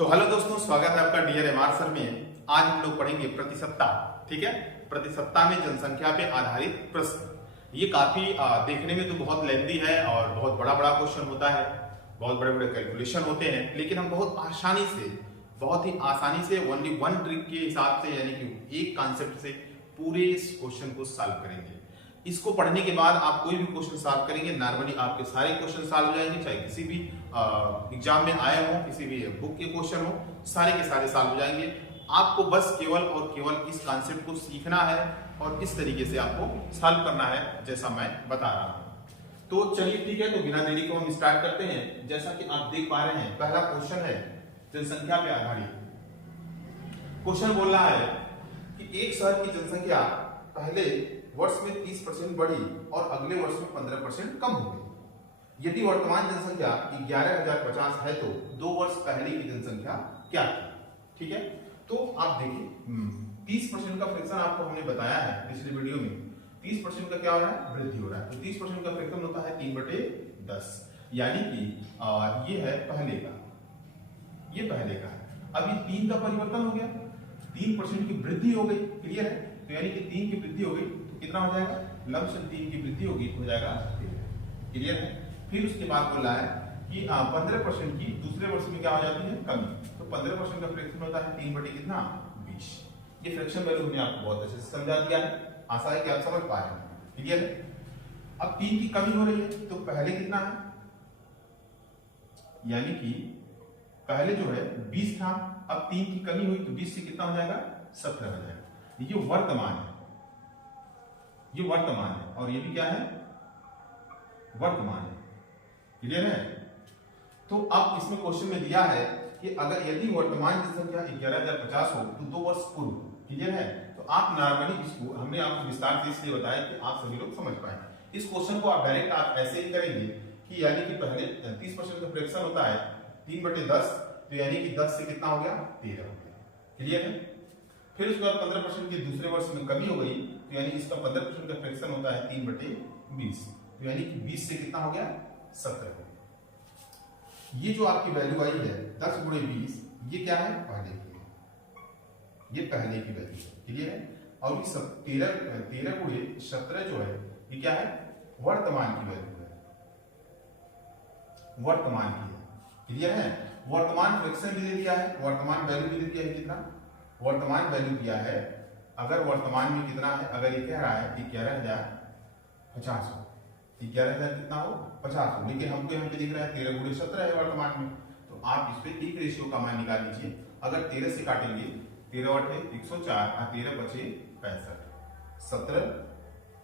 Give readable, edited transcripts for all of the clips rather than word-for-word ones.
तो हेलो दोस्तों, स्वागत है आपका डियर एमआर सर में। आज हम लोग पढ़ेंगे प्रति सप्ताह। ठीक है, प्रति सप्ताह में जनसंख्या पे आधारित प्रश्न। ये काफी देखने में तो बहुत लेंथी है और बहुत बड़ा बड़ा क्वेश्चन होता है, बहुत बड़े बड़े कैलकुलेशन होते हैं, लेकिन हम बहुत ही आसानी से ओनली वन ट्रिक के हिसाब से, यानी कि एक कॉन्सेप्ट से पूरे इस क्वेश्चन को सॉल्व करेंगे। इसको पढ़ने के बाद आप कोई भी क्वेश्चन सॉल्व करेंगे, नॉर्मली आपके सारे क्वेश्चन सॉल्व हो जाएंगे, चाहे किसी भी एग्जाम में आए हो, किसी भी बुक के क्वेश्चन हो, सारे के सारे सॉल्व हो जाएंगे। आपको बस केवल और केवल इस कॉन्सेप्ट को सीखना है और इस तरीके से आपको सॉल्व करना है जैसा मैं बता रहा हूं। तो चलिए ठीक है, तो बिना देरी को हम स्टार्ट करते हैं। जैसा कि आप देख पा रहे हैं, पहला क्वेश्चन है जनसंख्या पे आधारित। क्वेश्चन बोल रहा है कि एक शहर की जनसंख्या पहले वर्ष में 30% बढ़ी और अगले वर्ष में 15% कम हो गई। यदि वर्तमान जनसंख्या 11,050 है तो 2 वर्ष पहले की जनसंख्या क्या थी? ठीक है, तो आप देखिए 30% का फ्रैक्शन आपको हमने बताया है पिछले वीडियो में। 30% का क्या हो रहा है? वृद्धि हो रहा है। तो 30% का फ्रैक्शन होता है 3/10, यानी कि ये है पहले का, ये पहले का है। अब ये 3 का परिवर्तन हो गया, 3% की वृद्धि हो गई। क्लियर है? तो यानी कि 3 की वृद्धि हो गई तो कितना हो जाएगा? लमसम 3 की वृद्धि होगी, हो जाएगा 13। क्लियर है? फिर उसके बाद बोला है कि 15% की दूसरे वर्ष में क्या हो जाती है? कमी। तो 15% का फ्रैक्शन होता है 3/20। ये फ्रैक्शन वैल्यू हमने आपको बहुत अच्छे से समझा दिया है, आशा है कि आप समझ पा रहे हैं। क्लियर है? अब 3 की कमी हो रही है, तो पहले कितना है? यानी कि पहले जो है 20 था, अब 3 की कमी हुई तो 20 से कितना हो जाएगा? 17 हो जाएगा। ये वर्तमान है, ये वर्तमान है, और ये भी क्या है? वर्तमान है। क्लियर है? तो अब इसमें क्वेश्चन में दिया है कि अगर यदि वर्तमान जनसंख्या 11,050 हो तो 2 वर्ष पूर्व। क्लियर है? तो आप नॉर्मली इसको हमने आपको विस्तार से इसलिए बताया कि आप सभी लोग समझ पाए। इस क्वेश्चन को आप डायरेक्ट आप ऐसे ही करेंगे कि यानी कि पहले 30% का फ्रैक्शन होता है 3/10, तो यानी कि 10 से कितना हो गया? 13 हो गया। क्लियर है? फिर उसके बाद 15% की दूसरे वर्ष में कमी हो गई, तो यानी इसका 15% का फ्रैक्शन होता है 3/20, तो यानी कि 20 से कितना हो गया? 17 हो गया। ये जो आपकी वैल्यू आई है 10 × 20, ये क्या है? पहले की है, ये पहले की वैल्यू है। क्लियर है? और ये 13 × 17 जो है ये क्या है? वर्तमान की वैल्यू है, वर्तमान की है। क्लियर है? वर्तमान फ्रैक्शन भी दे दिया है, वर्तमान वैल्यू भी दे दिया है। कितना वर्तमान वैल्यू दिया है? अगर वर्तमान में कितना है, अगर ये कह रहा है कि 11,050 हो, 11,000 कितना हो? 50 हो, लेकिन हमको यहाँ पे दिख रहा है 13 × 17 है वर्तमान में। तो आप इस पे एक रेशियो का मान निकाल लीजिए। अगर 13 से काटेंगे, 13 × 8 = 104 और 13 × 5 = 65, 17 ×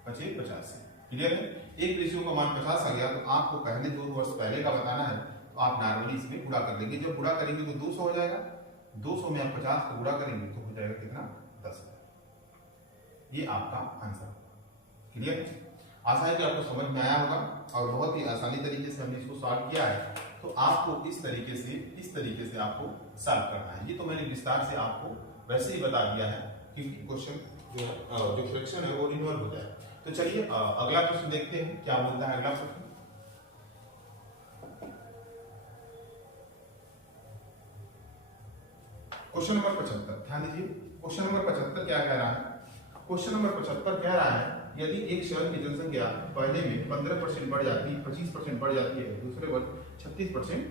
5 = 85। क्लियर है? एक रेशियो का मान 50 आ गया, तो आपको पहले 2 वर्ष पहले का बताना है, तो आप नॉर्मली इसमें गुणा कर लेंगे। जब गुणा करेंगे तो 200 हो जाएगा, 200 में आप 50 को गुणा करेंगे तो हो जाएगा कितना? 10। ये आपका आंसर। क्लियर? आशा है कि आपको समझ में आया होगा और बहुत ही आसानी तरीके से हमने इसको सॉल्व किया है। तो आपको इस तरीके से आपको सॉल्व करना है। ये तो मैंने विस्तार से आपको वैसे ही बता दिया है, क्योंकि क्वेश्चन जो फ्रैक्शन है वो इन्वॉल्व हो जाए। तो चलिए अगला प्रश्न देखते हैं क्या बोलता है अगला प्रश्न। क्वेश्चन नंबर 75, ध्यान दीजिए। क्वेश्चन नंबर 75 क्या कह रहा है? क्वेश्चन नंबर 75 कह रहा है यदि एक शहर की जनसंख्या पहले में 15% बढ़ जाती है, 25% बढ़ जाती है, दूसरे वर्ष 36%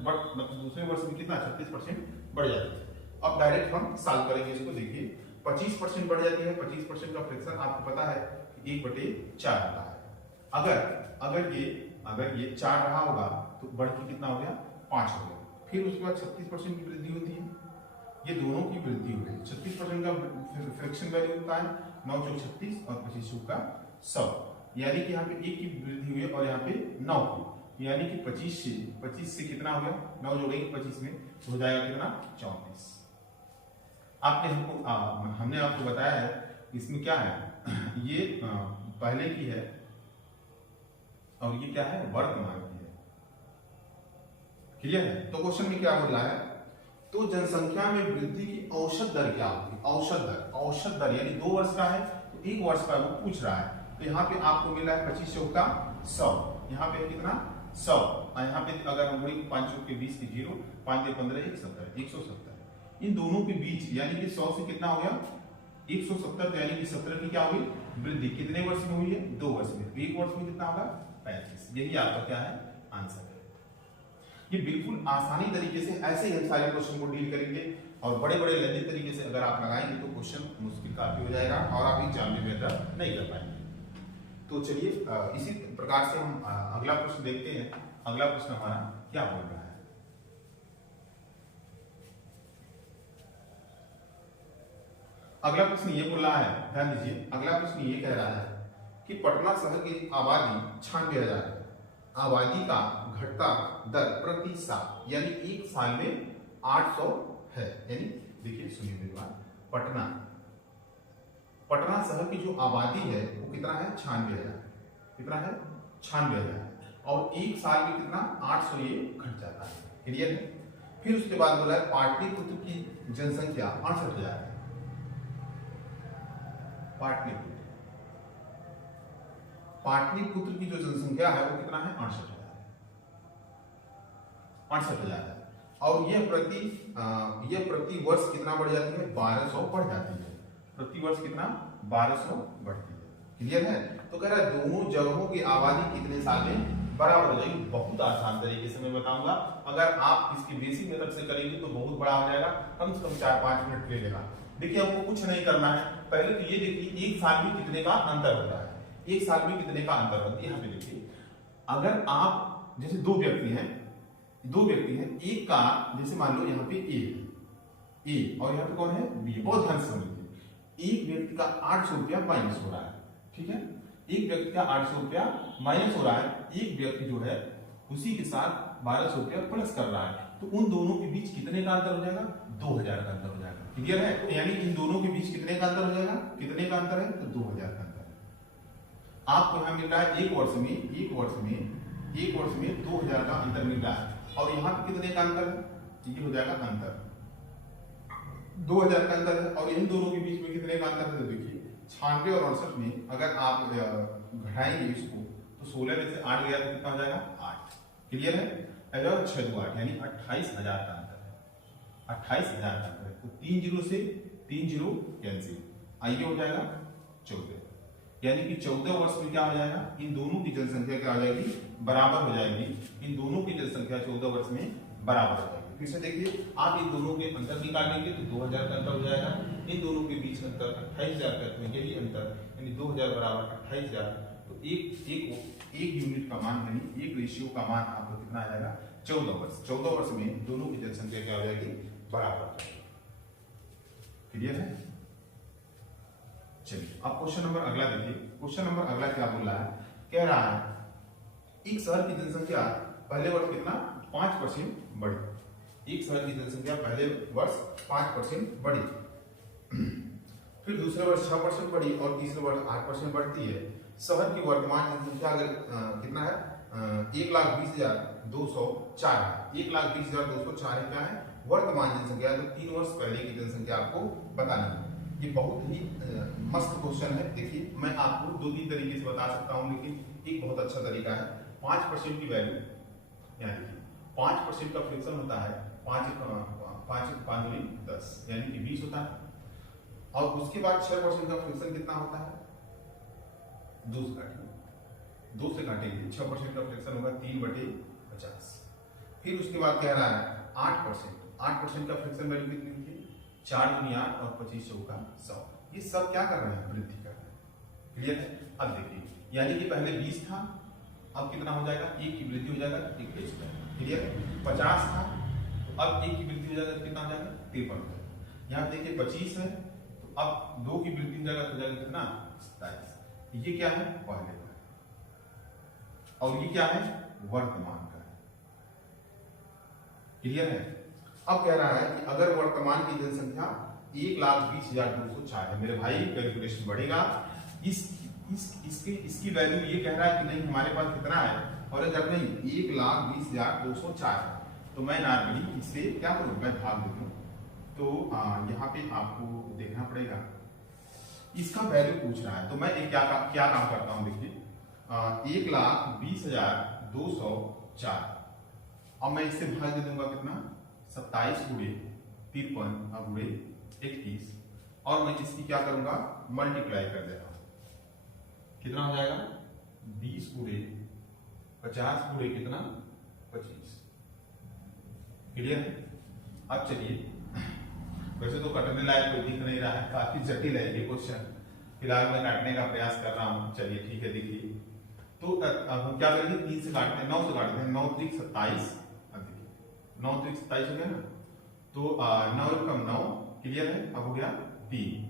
मतलब दूसरे वर्ष में कितना? 36% बढ़ जाती है। अब डायरेक्ट हम सॉल्व करेंगे इसको। देखिए 25% बढ़ जाती है, 25% का फ्रैक्शन आपको पता है 1/4 होता है। अगर ये 4 रहा होगा तो बढ़ के कितना हो गया? 5 हो गया। फिर उसके बाद 36% की वृद्धि होती है, ये दोनों की वृद्धि हो गई। 36% का फ्रैक्शन वैल्यू होता है 9 × 36 और 25 × 100, यानी कि यहाँ पे 1 की वृद्धि हुई है और यहाँ पे 9 की, यानी कि 25 से कितना हो गया? 9 जोड़ेंगे 25 में तो हो जाएगा कितना? 34। हमने आपको बताया है इसमें क्या है, ये पहले की है और ये क्या है? वर्तमान की है। क्लियर है? तो क्वेश्चन में क्या बोल रहा है? तो जनसंख्या में वृद्धि की औसत दर क्या होगी? औसत दर यानी 2 वर्ष का है तो 1 वर्ष का वो पूछ रहा है। तो यहाँ पे आपको मिला है 25 × 100, यहाँ पे कितना? 100, यहाँ पे अगर हम बोले 5 के 20 की 0, 5 के 15 170, इन दोनों के बीच यानी कि 100 से कितना हो गया 170, यानी कि 17 की क्या हुई वृद्धि, कितने वर्ष में हुई है 2 वर्ष में, 1 वर्ष में कितना होगा 35। यही आपका क्या है आंसर है। ये बिल्कुल आसानी तरीके से ऐसे ही हम सारे क्वेश्चन को डील करेंगे और बड़े बड़े लंबे तरीके से अगर आप लगाएंगे तो क्वेश्चन मुश्किल काफी हो जाएगा और आप एग्जाम में बेहतर नहीं कर पाएंगे। तो चलिए इसी प्रकार से हम अगला प्रश्न देखते हैं। अगला प्रश्न हमारा क्या बोल रहा है। अगला प्रश्न ये बोल रहा है, ध्यान दीजिए, अगला प्रश्न ये कह रहा है कि पटना शहर की आबादी 96,000 है, आबादी का घटता दर प्रति साल यानी एक साल में 800 है। यानी देखिए सुनिए मेरी बात, पटना शहर की जो आबादी है वो कितना है 96,000, कितना है 96,000 और एक साल में कितना 800 ये घट जाता है। क्लियर है। फिर उसके बाद बोला है पाटलिपुत्र की जनसंख्या 68,000 है। पाटलिपुत्र की जो जनसंख्या है वो कितना है 68,000 है और यह प्रति वर्ष कितना बढ़ जाती है 1200 बढ़ जाती है, प्रति वर्ष कितना 1200 बढ़ती है। क्लियर है। तो कह रहा है दोनों जगहों की आबादी कितने साल में बराबर हो जाएगी। बहुत आसान तरीके से मैं बताऊंगा, अगर आप इसकी बेसिक मेथड से करेंगे तो बहुत बड़ा हो जाएगा, कम से कम 4-5 मिनट ले लेगा। देखिए हमको कुछ नहीं करना है, पहले तो ये देखिए एक साल में कितने का अंतर होता है, एक साल में कितने का अंतर होता है। यहाँ पे देखिए अगर आप जैसे दो व्यक्ति हैं, एक का जैसे मान लो यहाँ पे ए और यहाँ पे कौन है बी, बहुत ध्यान से समझिए। एक व्यक्ति का 800 रुपया माइनस हो रहा है, ठीक है, एक व्यक्ति का 800 रुपया माइनस हो रहा है, एक व्यक्ति जो है उसी के साथ 1200 रुपया प्लस कर रहा है, तो उन दोनों के बीच कितने का अंतर हो जाएगा 2000 का अंतर हो जाएगा। क्लियर है। तो यानी इन दोनों के बीच कितने का अंतर हो जाएगा, कितने का अंतर है तो 2000 का अंतर है। आपको यहाँ मिल रहा है एक वर्ष में 2000 का अंतर मिल रहा है और यहाँ पे कितने का अंतर है, ये हो जाएगा अंतर 2000 का अंतर है और इन दोनों के बीच में कितने का अंतर है तो देखिए 96 और 68 में अगर आप घटाएंगे इसको तो 16 में से 8 गया तो कितना हो जाएगा 8। क्लियर है। 6 2 8 यानी 28,000 का अंतर है, 28,000 का अंतर है। तो 3 0 से 3 0 कैंसिल, आइए हो जाएगा 14, यानी कि 14 वर्ष में क्या हो जाएगा इन दोनों की जनसंख्या क्या हो जाएगी बराबर हो जाएगी, इन दोनों की जनसंख्या 14 वर्ष में बराबर हो जाएगी। फिर से देखिए आप इन दोनों के अंतर निकालेंगे तो 2000 का अंतर हो जाएगा, इन दोनों के बीच अंतर 28,000 का, तो यही अंतर यानी 2000 बराबर 28,000, तो एक यूनिट का मान यानी एक रेशियो का मान आपको कितना आ जाएगा 14 वर्ष में दोनों की जनसंख्या क्या हो जाएगी बराबर। क्लियर है। चलिए अब क्वेश्चन नंबर अगला देखिए। क्वेश्चन नंबर अगला क्या बोल रहा है, कह रहा है एक शहर की जनसंख्या पहले वर्ष कितना 5% बढ़ी, एक शहर की जनसंख्या पहले वर्ष 5% बढ़ी, फिर दूसरे वर्ष 6% बढ़ी और तीसरे वर्ष 8% बढ़ती है। शहर की वर्तमान जनसंख्या अगर कितना है 1,20,204 है, 1,20,204 है क्या है वर्तमान जनसंख्या, तो 3 वर्ष पहले की जनसंख्या आपको बतानी है। ये बहुत ही मस्त क्वेश्चन है। देखिए मैं आपको 2-3 तरीके से बता सकता हूं, लेकिन एक बहुत अच्छा तरीका है 5% की वैल्यू, यानी कि 5% का फ्रैक्शन होता है 5 10 यानी कि 20 होता है, और उसके बाद 6% का फ्रैक्शन कितना होता है 2 से काटेंगे 6% का फ्रैक्शन होगा 3/50। फिर उसके बाद कह रहा है 8% का फ्रैक्शन वैल्यू कितनी होती है 4 दूनी 8 और 25 चौका 100। ये सब क्या कर रहे हैं वृद्धि कर रहे हैं। क्लियर है। अब देखिए यानी कि पहले 20 था, अब कितना हो जाएगा 1 की वृद्धि हो जाएगा 1 हो जाएगा। क्लियर है। 50 था तो अब 1 की वृद्धि हो जाएगा कितना हो जाएगा 53 हो जाएगा। यहाँ देखिए 25 है तो अब 2 की वृद्धि हो जाएगा तो जाएगा कितना 27। ये क्या है पहले का और ये क्या है वर्तमान का है। क्लियर है। अब कह रहा है कि अगर वर्तमान की जनसंख्या 1,20,204 है, मेरे भाई कैलकुलेशन बढ़ेगा, इसकी वैल्यू ये कह रहा है कि नहीं हमारे पास कितना है, और अगर नहीं 1,20,204 है तो मैं नॉर्मली इसे क्या करूं मैं भाग देता हूं। तो यहाँ पे आपको देखना पड़ेगा इसका वैल्यू पूछ रहा है, तो मैं क्या काम करता हूं देखिए 1,20,204 अब मैं इससे भाग दे दूंगा कितना 27 गुणे 53 गुणे 21 और मैं इसकी क्या करूंगा मल्टीप्लाई कर दे रहा हूं। कितना हो जाएगा 20 गुणे 50 गुणे कितना 25। क्लियर है। अब चलिए, वैसे तो कटने लायक कोई दिख नहीं रहा है, काफी जटिल है ये क्वेश्चन, फिलहाल मैं काटने का प्रयास कर रहा हूं। चलिए ठीक है, देखिए तो अब हम क्या करेंगे 3 से काटते हैं, 9 से काटते हैं, 9 3 27। अब देखिए 9 3 27 हो गया ना, तो 9 कम 9 क्लियर है। अब हो गया 3,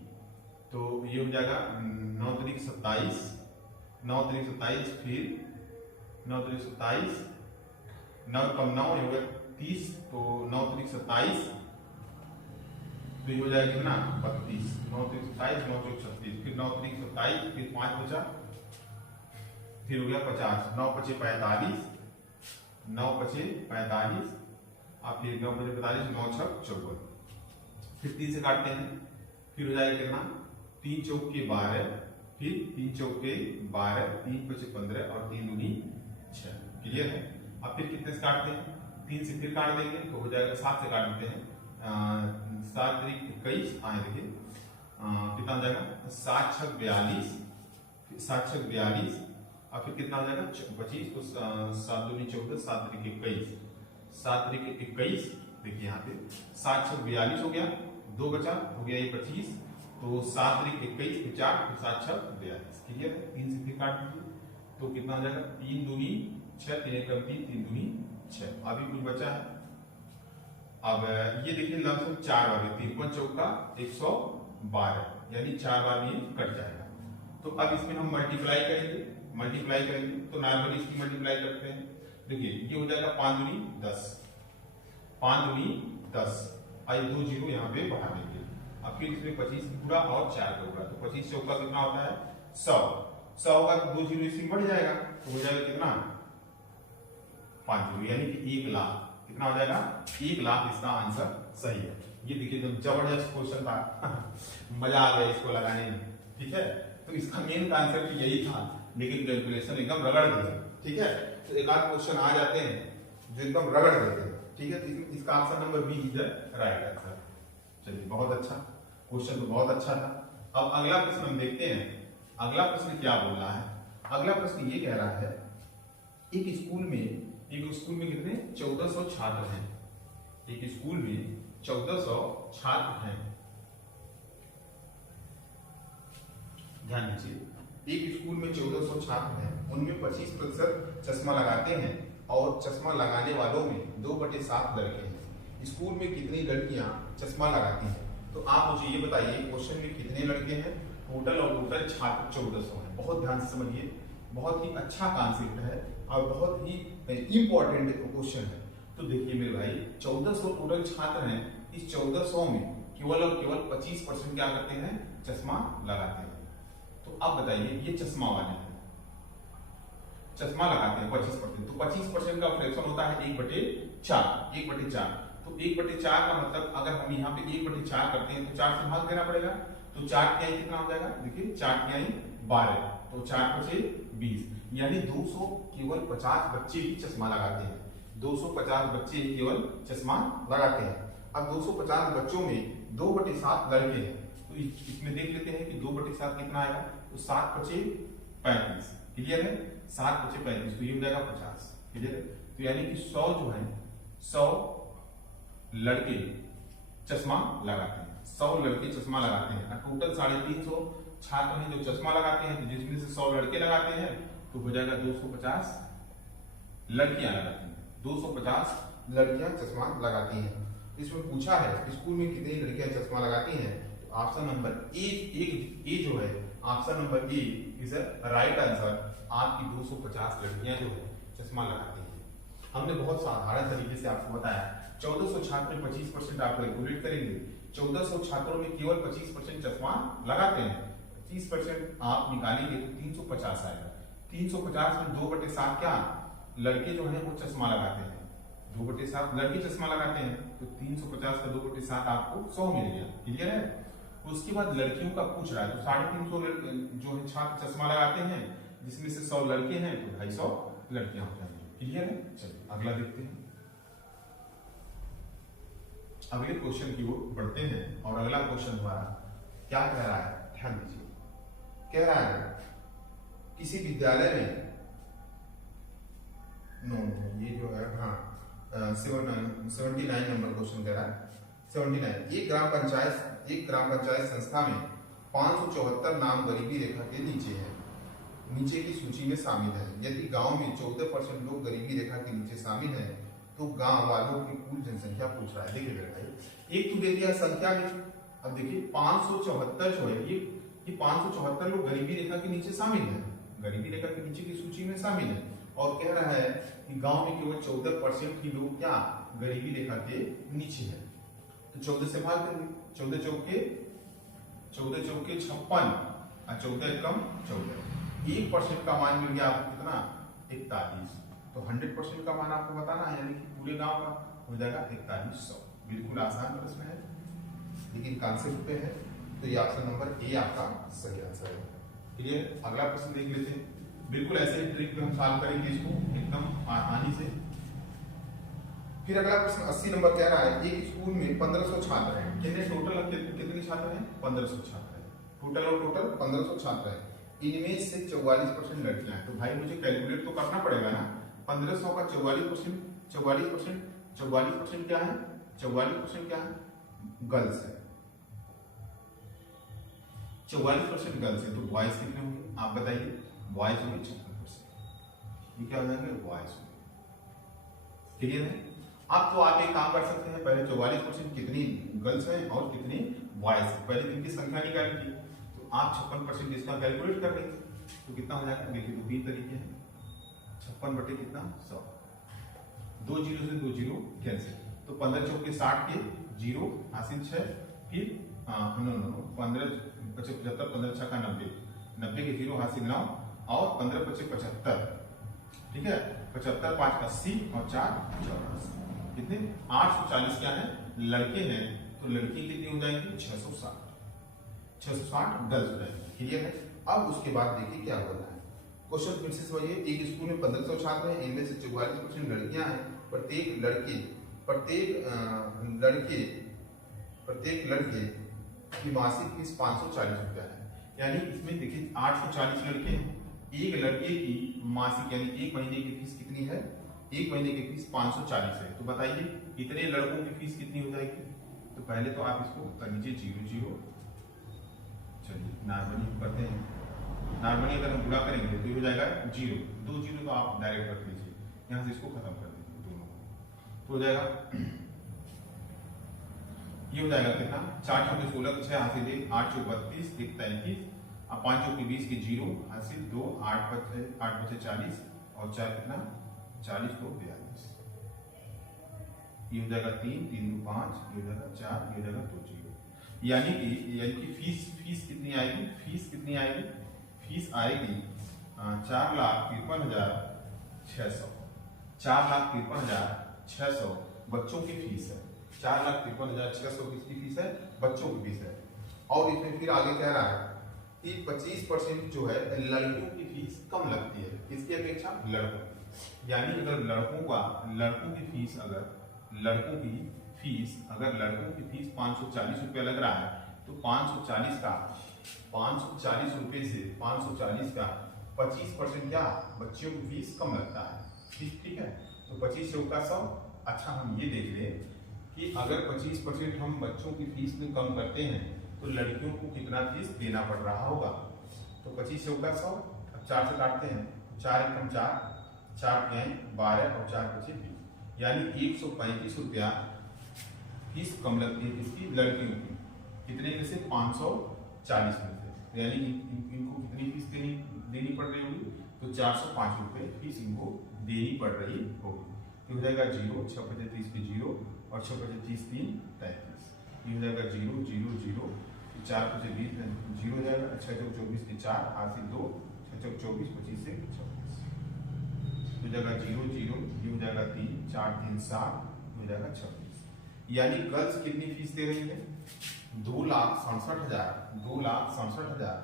तो ये हो जाएगा 9 3 27, 9 3 27, फिर 9 3 27, 9 कम 9 ये हो गया 30, तो 9 3 27, तो ये हो जाएगा कितना 32, 9 3 27, 9 4 36, फिर 9 3 27, फिर 5 बचा, फिर हो गया 50, 9 5 45, 9 5 45, अब फिर 9 5 45, 9 6 54, फिर 3 से काटते हैं, फिर हो जाएगा कितना 3 चौके 12, फिर 3 चौके 12, 3 5 15 और 3 दूनी 6। क्लियर है। अब फिर कितने से काटते हैं, 3 से फिर काट देंगे तो हो जाएगा 7 से काट देते हैं, 7 3 21 आए देखिए कितना हो जाएगा 7 6 42, 7 6 42 और फिर कितना हो जाएगा 25, तो 7 दूनी 14, 7 3 21, 7 3 21, देखिए यहाँ पे 7 6 42 हो गया, 2 बचा हो गया ये 25, तो 7 3 21, फिर 4, फिर 7 6 42। क्लियर है। 3 से फिर काट दीजिए तो कितना हो जाएगा 3 दूनी 6, 3 कम 3, 3 दूनी 6। अभी कुछ बचा है, अब ये देखिए लमसम 4 बार, 53 चौका 112, यानी 4 बार ये कट जाएगा। तो अब इसमें हम मल्टीप्लाई करेंगे, तो नॉर्मली इसकी मल्टीप्लाई करते हैं। देखिए ये हो जाएगा 5 दूनी 10, 5 दूनी 10, आई 2 जीरो यहाँ पे बढ़ा देंगे। अब फिर इसमें 25 पूरा और 4 का होगा, तो 25 चौका कितना होता है 100, 100 होगा तो 2 जीरो इसमें बढ़ जाएगा, तो हो जाएगा कितना 5 जीरो, यानी कि 1 लाख। कितना हो जाएगा 1 लाख, इसका आंसर सही है। ये देखिए एकदम जबरदस्त क्वेश्चन था मजा आ गया इसको लगाने में। ठीक है, तो इसका मेन आंसर भी यही था, लेकिन कैलकुलेशन एकदम रगड़ दिया। ठीक है, तो एक आध क्वेश्चन आ जाते हैं जो एकदम रगड़ देते हैं। ठीक है, तो इसका option number B is the right answer. चलिए बहुत अच्छा क्वेश्चन, तो बहुत अच्छा था। अब अगला प्रश्न हम देखते हैं, अगला प्रश्न क्या बोल रहा है। अगला प्रश्न ये कह रहा है एक स्कूल में कितने 1400 छात्र हैं, एक स्कूल में 1400 छात्र हैं। ध्यान दीजिए, एक स्कूल में 1400 छात्र हैं, उनमें 25% चश्मा लगाते हैं और चश्मा लगाने वालों में 2/7 लड़के हैं। स्कूल में कितनी लड़कियां चश्मा लगाती हैं? तो आप मुझे ये बताइए क्वेश्चन में कितने लड़के हैं टोटल, और टोटल छात्र 1400 हैं। बहुत ध्यान से समझिए, बहुत ही अच्छा कॉन्सेप्ट है और बहुत ही इंपॉर्टेंट क्वेश्चन है। तो देखिए मेरे भाई 1400 टोटल छात्र हैं, इस 1400 में केवल और केवल 25% क्या करते हैं चश्मा लगाते हैं। तो अब बताइए ये चश्मा वाले हैं, चश्मा लगाते हैं 25%, तो 25% का फ्रैक्शन होता है 1/4, 1/4। तो 1/4 का मतलब अगर हम यहाँ पे 1/4 करते हैं तो 4 से भाग देना पड़ेगा, तो 4 तिहाई कितना हो जाएगा, देखिए 4 तिहाई 12, तो 4 × 20, यानी 200 केवल 50 बच्चे ही चश्मा लगाते हैं, 250 बच्चे ही केवल चश्मा लगाते हैं। अब 250 बच्चों में 2/7 लड़के हैं, तो इसमें देख लेते हैं कि 2/7 कितना आएगा, तो 7 × 35। क्लियर है, 7 × 35, तो ये हो जाएगा 50। क्लियर है, तो यानी कि 100 जो है 100 लड़के चश्मा लगाते हैं, 100 लड़के चश्मा लगाते हैं। टोटल 350 छात्र हैं जो चश्मा लगाते हैं, तो जिसमें से 100 लड़के लगाते हैं तो हो जाएगा 250 लड़कियां लगाती हैं, 250 लड़कियां चश्मा लगाती हैं। इसमें पूछा है स्कूल में कितनी लड़कियां चश्मा लगाती हैं, तो ऑप्शन नंबर ए जो है, option number A is a right answer. आपकी 250 लड़कियां जो है चश्मा लगाती हैं। हमने बहुत साधारण तरीके से आपको बताया, 1400 छात्र में 25% आप कैलकुलेट करेंगे, 1400 छात्रों में केवल 25% चश्मा लगाते हैं, 25% आप निकालेंगे तो 350 आएगा। 350 में 2/7 क्या लड़के जो है वो चश्मा लगाते हैं, 2/7 लड़के चश्मा लगाते हैं, तो 350 का 2/7 आपको 100 मिल गया। क्लियर है। उसके बाद लड़कियों का पूछ रहा है, तो 350 जो है छात्र चश्मा लगाते हैं, जिसमें से 100 लड़के हैं तो 250 लड़कियां हो जाएंगी। क्लियर है। चलिए अगला देखते हैं। अगले क्वेश्चन की ओर बढ़ते हैं और अगला क्वेश्चन हमारा क्या कह रहा है, ध्यान दीजिए। कह रहा है किसी विद्यालय में ये जो है 79 नंबर क्वेश्चन कह रहा है 79। एक ग्राम पंचायत संस्था में 574 नाम गरीबी रेखा के नीचे है, नीचे की सूची में शामिल है। यदि गांव में 14% लोग गरीबी रेखा के नीचे शामिल हैं तो गांव वालों की कुल जनसंख्या पूछ रहा है। देखिए बेटा, एक तो दे दिया संख्या में, अब देखिए 574 जो है ये 574 लोग गरीबी रेखा के नीचे शामिल है, गरीबी रेखा के नीचे की सूची में शामिल है, और कह रहा है कि गांव में केवल 14% ही लोग क्या गरीबी रेखा के नीचे है। तो 14 से भाग देंगे, 14 चौके 56 और 14 कम 14, 1% का मान मिल गया आपको कितना 41। तो 100% का मान आपको बताना है, यानी कि पूरे गांव का हो जाएगा 4100। बिल्कुल आसान प्रश्न है लेकिन कॉन्सेप्ट पे है, तो ये ऑप्शन नंबर ए आपका सही आंसर है। क्लियर। अगला प्रश्न देख लेते हैं। बिल्कुल ऐसे ही ट्रिक पे हम सॉल्व करेंगे इसको एकदम आसानी से। फिर अगला प्रश्न 80 नंबर कह रहा है एक स्कूल में 1500 छात्र हैं। कितने टोटल कितने छात्र हैं? 1500 छात्र हैं टोटल, और टोटल 1500 छात्र हैं। इनमें से 44% लड़कियां हैं। तो भाई मुझे कैलकुलेट तो करना पड़ेगा ना। 1500 का 44% क्या है? 44% क्या है? गर्ल्स है। 44% गर्ल्स है, तो बॉयज कितने होंगे आप बताइए? बॉयज होंगे 56%। ये क्या हो जाएंगे? बॉयज होंगे। क्लियर है। अब तो आप एक काम कर सकते हैं, पहले 44% कितनी गर्ल्स हैं और कितनी बॉयज हैं, पहले इनकी संख्या निकाल लीजिए। तो आप 56% इसका कैलकुलेट कर लेंगे तो कितना हो जाएगा? देखिए तो 3 तरीके हैं। 56 बटे कितना 100, 2 जीरो से 2 जीरो कैंसिल, तो 15 चौके 60 के 0 हासिल 6, फिर 15 75 15 छक्का 90, 90 के 0 हासिल 9, और 15 पचे 75, ठीक है। 75 5 80 और 4 84, कितने 840 क्या है? लड़के हैं, तो लड़की कितनी हो जाएंगी? 660 गर्ल्स हो जाएंगी। क्लियर है। अब उसके बाद देखिए क्या हो रहा है। क्वेश्चन फिर से समझिए। एक स्कूल में 1500 छात्र हैं, इनमें से 44% लड़कियां हैं। प्रत्येक लड़के की मासिक फीस 540 रुपया है। यानी इसमें देखिए 840 लड़के हैं, एक लड़के की मासिक यानी एक महीने की फीस कितनी है? एक महीने की फीस 540 है। तो बताइए इतने लड़कों की फीस कितनी हो जाएगी? तो पहले तो आप इसको कर लीजिए 0 0। चलिए नॉर्मली करते हैं। नॉर्मली अगर हम गुणा करेंगे तो हो जाएगा 0, 2 0 तो आप डायरेक्ट रख लीजिए, यहाँ से इसको खत्म कर दीजिए दोनों को, तो हो जाएगा ये हो जाएगा कितना? 4 चौके 16 6 हासिल 1, 8 चौक 32 1 33, अब 5 चौके 20 के 0 हासिल 2, 8 पचे 40 और 4 कितना 40 को 42, ये हो जाएगा 3 3 2 5, ये हो जाएगा 4, ये हो जाएगा 2 0। यानी कि फीस कितनी आएगी? फीस कितनी आएगी? फीस आएगी 4,53,600। 4,53,600 बच्चों की फीस है। 4,53,600 किसकी फीस है? बच्चों की फीस है। और इसमें फिर आगे कह रहा है कि 25% जो है लड़कियों की फीस कम लगती है, किसकी अपेक्षा? लड़कों की। यानी अगर लड़कों की फीस अगर लड़कों की फीस 540 रुपया लग रहा है, तो 540 रुपए से 540 का 25% क्या बच्चियों की फीस कम लगता है। ठीक है। तो 25 चौका 100। अच्छा हम ये देख लें कि अगर 25% हम बच्चों की फीस में कम करते हैं तो लड़कियों को कितना फीस देना पड़ रहा होगा? तो 25 चौका 100, अब 4 से काटते हैं, 4 एकम 4, 4 12 और 4 बचे 20, यानी 135 रुपया फीस कम लगती है किसकी? लड़कियों की। कितने में से? 540 में से। यानी इनको कितनी फीस देनी पड़ रही होगी? तो 405 रुपए फीस इनको देनी पड़ रही होगी। तो हो जाएगा 0, 6 पचे 30 के 0 और 6 पचे 30 3 33, ये हो जाएगा 0 0 0, 4 पचे 20 0 हो जाएगा, 6 चौक 24 के 4 हासिल 2, 6 चौक 24 25 से 26, हो जाएगा 0 0, ये हो जाएगा 3 4 3 7, हो जाएगा 26। यानी गर्ल्स कितनी फीस दे रही है? 2,67,000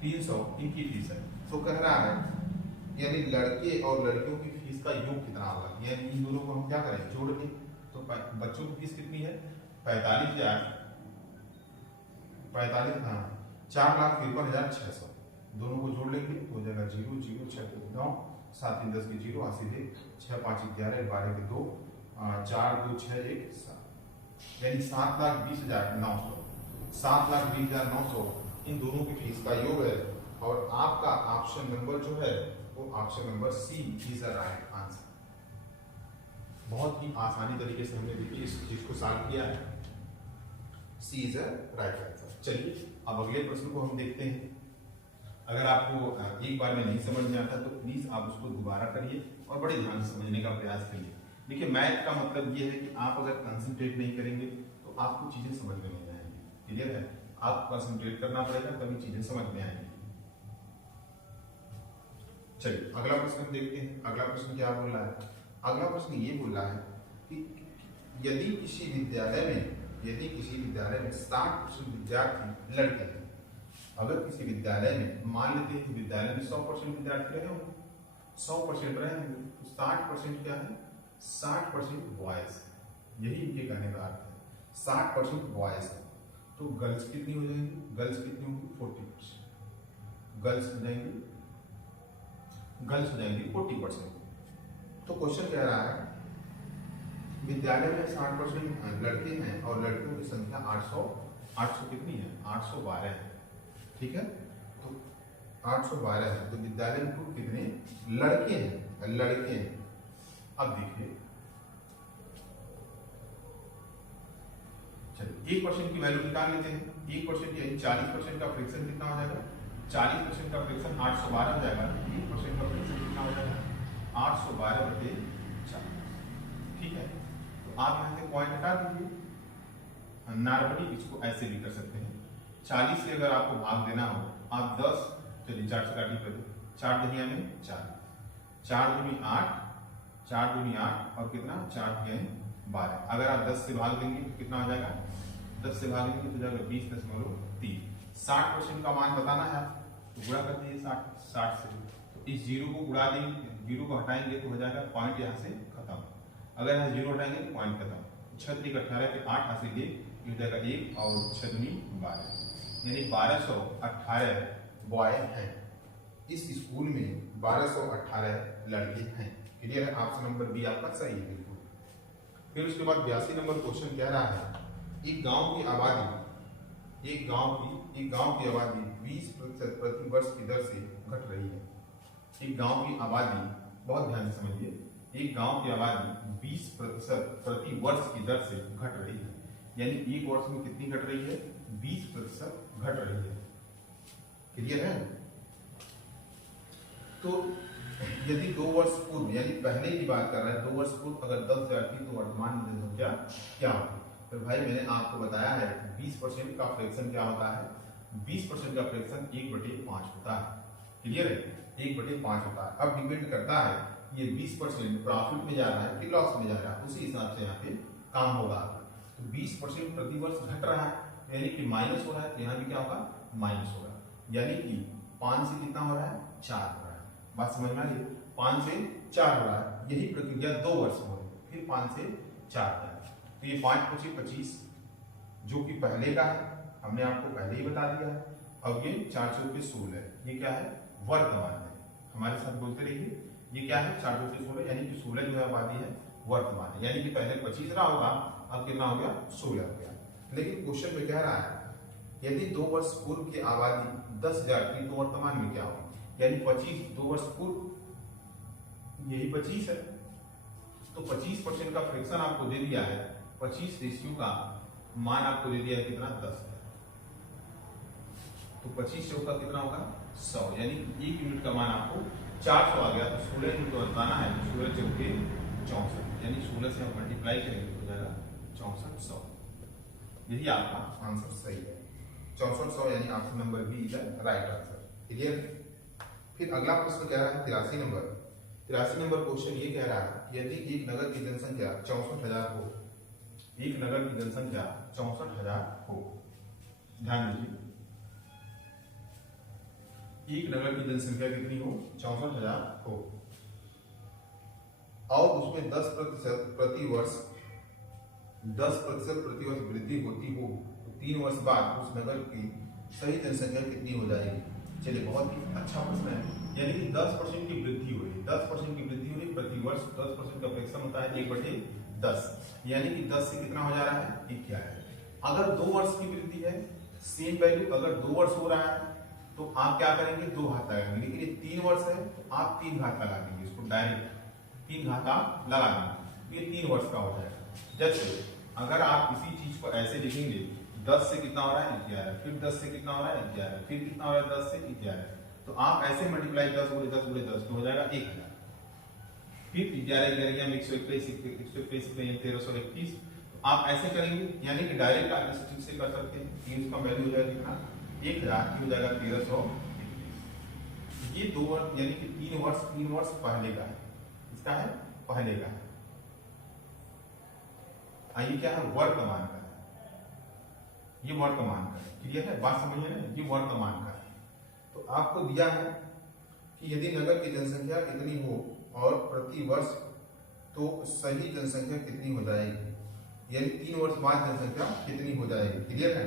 300 इनकी फीस है। तो कह रहा है यानी लड़के और लड़कियों की फीस का योग कितना होगा, यानी इन दोनों को हम क्या करें, जोड़ लें। तो बच्चों की फीस कितनी है, 4,53,600, दोनों को जोड़ लेंगे तो हो जाएगा 0 0 6 के 9 7 3 10 के 0 80 थे 6 5 11 12 के 2 4 2 6 1 7, यानी 7,20,900, 7,20,900 इन दोनों की फीस का योग है। और आपका ऑप्शन नंबर जो है वो option number C is the right answer. बहुत ही आसानी तरीके से हमने देखिए इस चीज को सॉल्व किया है, सी इज द राइट आंसर। चलिए अब अगले प्रश्न को हम देखते हैं। अगर आपको एक बार में नहीं समझ में आता तो प्लीज आप उसको दोबारा करिए और बड़े ध्यान से समझने का प्रयास करिए। देखिए मैथ का मतलब ये है कि आप अगर कंसंट्रेट नहीं करेंगे तो आपको चीजें समझ में नहीं आएंगी। क्लियर है, आपको कंसंट्रेट करना पड़ेगा तभी चीजें समझ में आएंगी। चलिए अगला प्रश्न देखते हैं। अगला प्रश्न क्या बोल रहा है, अगला प्रश्न ये बोल रहा है कि यदि किसी विद्यालय में 60% विद्यार्थी लड़के हैं, अगर किसी विद्यालय में मान लेते हैं विद्यालय में 100% विद्यार्थी रहे होंगे, 100% रहे होंगे, तो 60% क्या है, 60% बॉयज, यही इनके कहने का अर्थ है। 60% बॉयज है तो गर्ल्स कितनी हो जाएंगी, गर्ल्स कितनी होंगी, 40%, गर्ल्स हो जाएंगी 40%। तो क्वेश्चन कह रहा है विद्यालय में 60% लड़के हैं और लड़कियों की संख्या 800 कितनी है, 812 है। ठीक है, तो 812 है तो विद्यालय में कुल कितने लड़के हैं, अब देखिए चलिए 1% की वैल्यू निकाल लेते हैं। 1% यानी 40% का फ्रैक्शन कितना हो जाएगा, 40% का फ्रैक्शन 812 हो जाएगा, 1% का फ्रैक्शन कितना हो जाएगा, 812/4। ठीक है, तो आप यहाँ से पॉइंट हटा दीजिए, नॉर्मली इसको ऐसे भी कर सकते हैं। 40 से अगर आपको भाग देना हो आप 10, चलिए 4 से काटिए कर दो, 4 दुनिया में 4, 4 दूनी 8, 4 दूनी 8 और कितना 4 दुनिया 12। अगर आप 10 से भाग देंगे तो कितना हो जाएगा, 10 से भागेंगे तो जाएगा 20.3। 60% का मान बताना है तो गुणा कर दीजिए 60 से, तो इस जीरो को उड़ा देंगे, जीरो को हटाएंगे तो हो जाएगा पॉइंट यहाँ से खत्म। अगर यहाँ जीरो हटाएंगे तो पॉइंट खत्म। 6 3 18 के 8 हासिल ये हो जाएगा 1 और 6 दूनी 12, यानी 1218 बॉय हैं इस स्कूल में, 1218 लड़के हैं। क्लियर है, ऑप्शन नंबर बी आपका सही है बिल्कुल। फिर उसके बाद 82 नंबर क्वेश्चन कह रहा है एक गांव की आबादी 20% प्रति वर्ष की दर से घट रही है। एक गांव की आबादी, बहुत ध्यान से समझिए, एक गांव की आबादी 20% प्रति वर्ष की दर से घट रही है, यानी एक वर्ष में कितनी घट रही है, 20% घट रही है। क्लियर है, तो यदि 2 वर्ष पूर्व, यानी पहले की बात कर रहे हैं, 2 वर्ष पूर्व अगर 10,000 थी तो वर्तमान में जनसंख्या क्या होगी। तो भाई मैंने आपको बताया है 20% का फ्रैक्शन क्या होता है, 20% का फ्रैक्शन 1/5 होता है। क्लियर है, 1/5 होता है। अब डिपेंड करता है ये 20% प्रॉफिट में जा रहा है कि लॉस में जा रहा है, उसी हिसाब से यहाँ पे काम होगा। तो 20% प्रति वर्ष घट रहा है यानी कि माइनस हो रहा है, तो यहाँ भी क्या होगा, माइनस होगा, यानी कि 5 से कितना हो रहा है, 4 हो रहा है। बात समझ में आ रही है, 5 से 4 हो रहा है, यही प्रक्रिया 2 वर्ष में होगी, फिर 5 से 4 है। तो ये 5 × 25 जो कि पहले का है, हमने आपको पहले ही बता दिया है। अब ये 4 × 16, ये क्या है, वर्तमान है। हमारे साथ बोलते रहिए, ये क्या है, 4 × 16, यानी कि 16 जो आबादी है वर्तमान है, यानी कि पहले 25 रहा होगा, अब कितना हो गया, 16 हो गया। लेकिन क्वेश्चन में कह रहा है यदि 2 वर्ष पूर्व की आबादी 10,000 थी तो वर्तमान में क्या होगी, यानी 25, 2 वर्ष पूर्व यही 25 है, तो 25% का फ्रैक्शन आपको दे दिया है, 25 रेशियो का मान आपको दे दिया है कितना, 10 है। तो 25 से होगा कितना होगा, 100, यानी 1 यूनिट का मान आपको 400 आ गया। तो 16 यूनिट को बताना है, 16 चौके 64, यानी 16 से आप मल्टीप्लाई करेंगे तो हो जाएगा 6400। यही आपका आंसर सही है, 6400, यानी option number B is the right answer. Clear. फिर अगला प्रश्न कह रहा है 83 नंबर क्वेश्चन ये कह रहा है यदि एक नगर की जनसंख्या 64,000 हो, एक नगर की जनसंख्या 64,000 हो, ध्यान दीजिए, एक नगर की जनसंख्या कितनी हो, 64,000 हो, और उसमें 10% प्रतिवर्ष 10% प्रतिवर्ष वृद्धि होती हो तो 3 वर्ष बाद उस नगर की सही जनसंख्या कितनी हो जाएगी। चलिए, बहुत ही अच्छा प्रश्न है। यानी कि 10% की वृद्धि हुई, 10% की वृद्धि हुई प्रतिवर्ष, 10% का फ्रैक्शन होता है 1/10, यानी कि 10 से कितना हो जा रहा है 11। अगर 2 वर्ष की वृद्धि है, सेम वैल्यू अगर 2 वर्ष हो रहा है तो आप क्या करेंगे, 2 घात लगाएंगे। लेकिन ये 3 वर्ष है तो आप 3 घात लगा देंगे, इसको डायरेक्ट 3 घात आप लगा देंगे, ये 3 वर्ष का हो जाएगा। जैसे अगर आप इसी चीज को ऐसे लिखेंगे, 10 से कितना हो रहा है 11, फिर 10 से कितना हो रहा है 11, फिर कितना हो रहा है 10 से 11, तो आप ऐसे मल्टीप्लाई 10 गुणे 10 गुणे 10 तो हो जाएगा 1000। फिर 11 11 121 1321, तो आप ऐसे करेंगे, यानी कि डायरेक्ट आप इस चीज से कर सकते हैं। 3 का वैल्यू हो जाएगा कितना 1000 हो जाएगा 1321। ये 2 वर्ष यानी कि 3 वर्ष पहले का है, इसका है पहले का है। ये क्या है, वर्तमान का है, ये वर्तमान का है। क्लियर है, बात समझिए ना, ये वर्तमान का है। तो आपको दिया है कि यदि नगर की जनसंख्या इतनी हो और प्रति वर्ष तो सही जनसंख्या कितनी हो जाएगी, यानी 3 वर्ष बाद जनसंख्या कितनी हो जाएगी। क्लियर है,